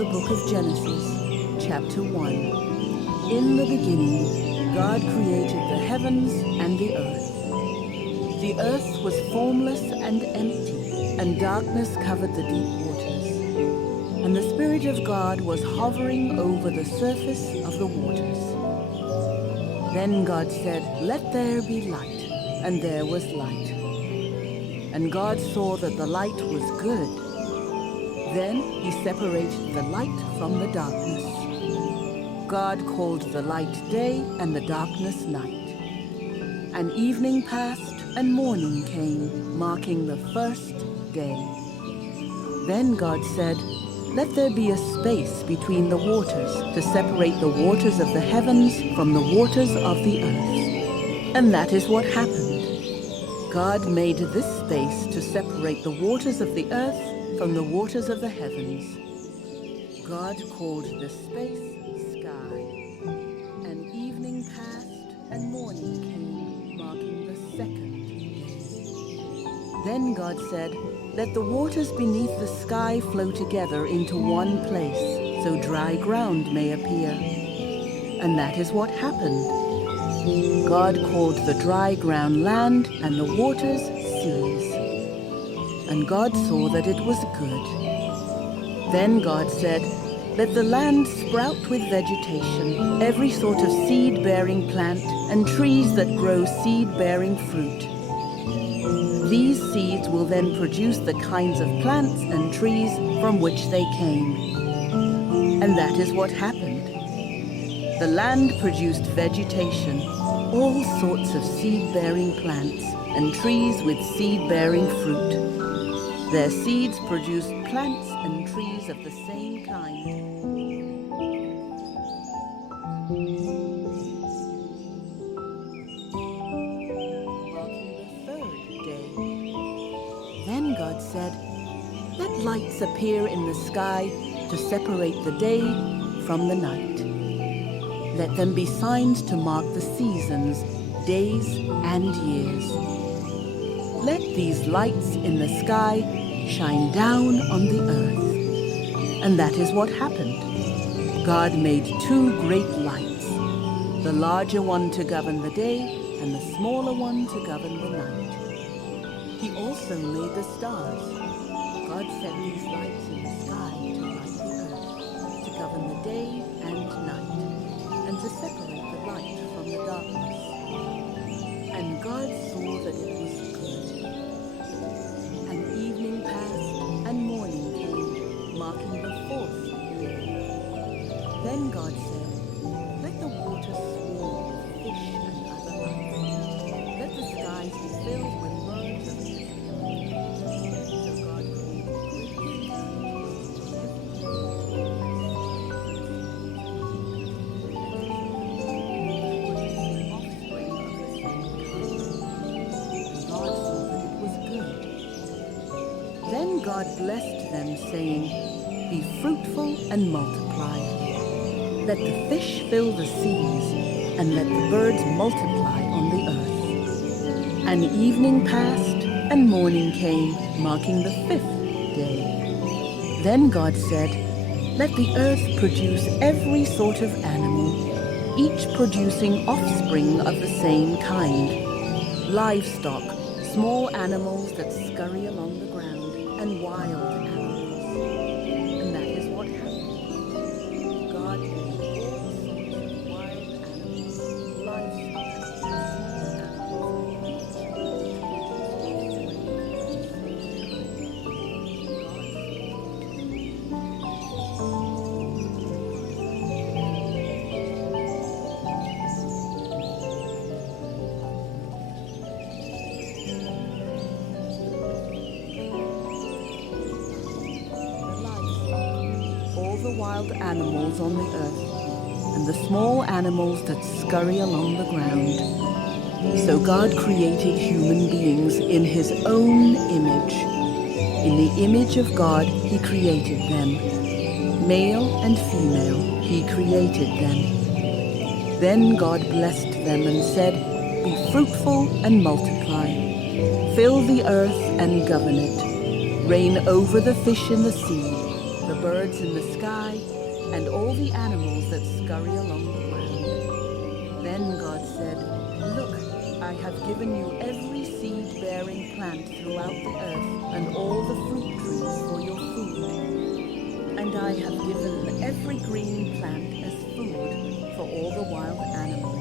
the book of Genesis, chapter 1. In the beginning, God created the heavens and the earth. The earth was formless and empty, and darkness covered the deep waters. And the Spirit of God was hovering over the surface of the waters. Then God said, "Let there be light," and there was light. And God saw that the light was good. Then he separated the light from the darkness. God called the light day and the darkness night. And evening passed and morning came, marking the first day. Then God said, "Let there be a space between the waters to separate the waters of the heavens from the waters of the earth." And that is what happened. God made this space to separate the waters of the earth from the waters of the heavens. God called the space sky. And evening passed and morning came, marking the second day. Then God said, "Let the waters beneath the sky flow together into one place, so dry ground may appear." And that is what happened. God called the dry ground land and the waters seas. And God saw that it was good. Then God said, "Let the land sprout with vegetation, every sort of seed-bearing plant, and trees that grow seed-bearing fruit. These seeds will then produce the kinds of plants and trees from which they came." And that is what happened. The land produced vegetation, all sorts of seed-bearing plants, and trees with seed-bearing fruit. Their seeds produced plants and trees of the same kind. Marking the third day. Then God said, "Let lights appear in the sky to separate the day from the night. Let them be signs to mark the seasons, days, and years. Let these lights in the sky shine down on the earth." And that is what happened. God made two great lights, the larger one to govern the day and the smaller one to govern the night. He also made the stars. God set these lights in the sky to light the earth, to govern the day and night, and to separate the light from the darkness. And God saw that it was good. And evening passed and morning came, marking the fourth day. Then God said, "Let the waters swarm with fish and other life. Let the skies be filled with birds of every kind." So God created great Then God blessed them, saying, "Be fruitful and multiply. Let the fish fill the seas, and let the birds multiply on the earth." And evening passed, and morning came, marking the fifth day. Then God said, "Let the earth produce every sort of animal, each producing offspring of the same kind, livestock, small animals that scurry along the ground, and wild animals." And that is what happened. God made all sorts of wild animals, livestock, and small animals, each the wild animals on the earth, and the small animals that scurry along the ground. So God created human beings in his own image. In the image of God he created them. Male and female he created them. Then God blessed them and said, "Be fruitful and multiply. Fill the earth and govern it. Reign over the fish in the sea, the birds in the sky, and all the animals that scurry along the ground. Then God said, "Look, I have given you every seed-bearing plant throughout the earth, and all the fruit trees for your food. And I have given every green plant as food for all the wild animals.